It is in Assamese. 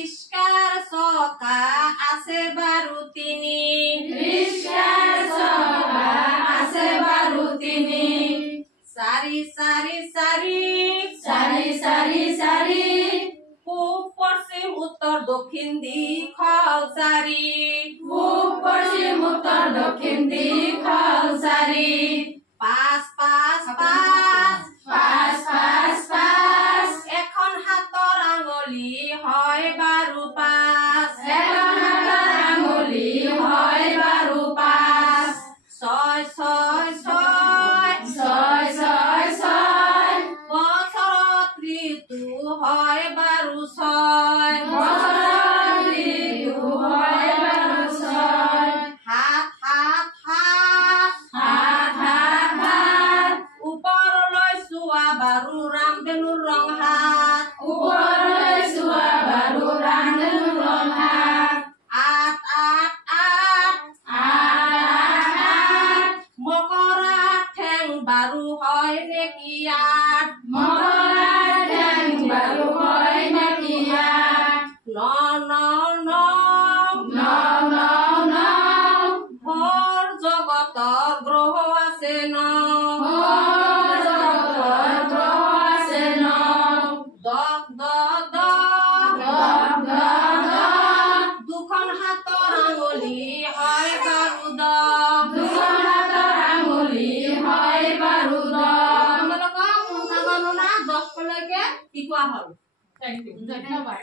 ৰিস্কাৰ চকা আছে বাৰু তিনি ৰিস্কাৰ চকা আছে বাৰু তিনি চাৰি চাৰি চাৰি চাৰি চাৰি চাৰি পূব পশ্চিম উত্তৰ দক্ষিণ দিশল চাৰি পূব পশ্চিম উত্তৰ দক্ষিণ দিশল চাৰি পাঁচ পাঁচ পাঁচ পাঁচ পাঁচ পাঁচ এখন হাতৰ আঙুলি হয় বাৰু পাঁচ এখন হাতৰ আঙুলি হয় বাৰু পাঁচ ছয় ছয় ছয় ছয় ছয় ছয় বছৰত ঋতু হয় বাৰু ছয় বছৰত ঋতু হয় বাৰু ছয় সাত সাত সাত সাত সাত সাত ওপৰলৈ চোৱা বাৰু ৰামধেনুৰ ৰং হাত ওপৰলৈ চোৱা বাৰু ৰামধেনুৰ ৰং হাত আঠ আঠ আঠ আঠ আঠ আঠ মকৰা ঠেং বাৰু হয় নেকি আঠ মকৰাৰ ঠেং বাৰু হয় নেকি আঠ ন ন ন ন ন ন ভৰ জগতৰ গ্ৰহ আছে ন জগতৰ গ্ৰহ আছে ন দহ দহ দহ দহ দহ দহ দুখন হাতৰ আঙুলি হয় বাৰু দহ দুখন হাতৰ আঙুলি হয় বাৰু দহ আপোনালোকক সংখ্যা গণনা 10 লৈকে শিকোৱা হ'ল। ধন্যবাদ।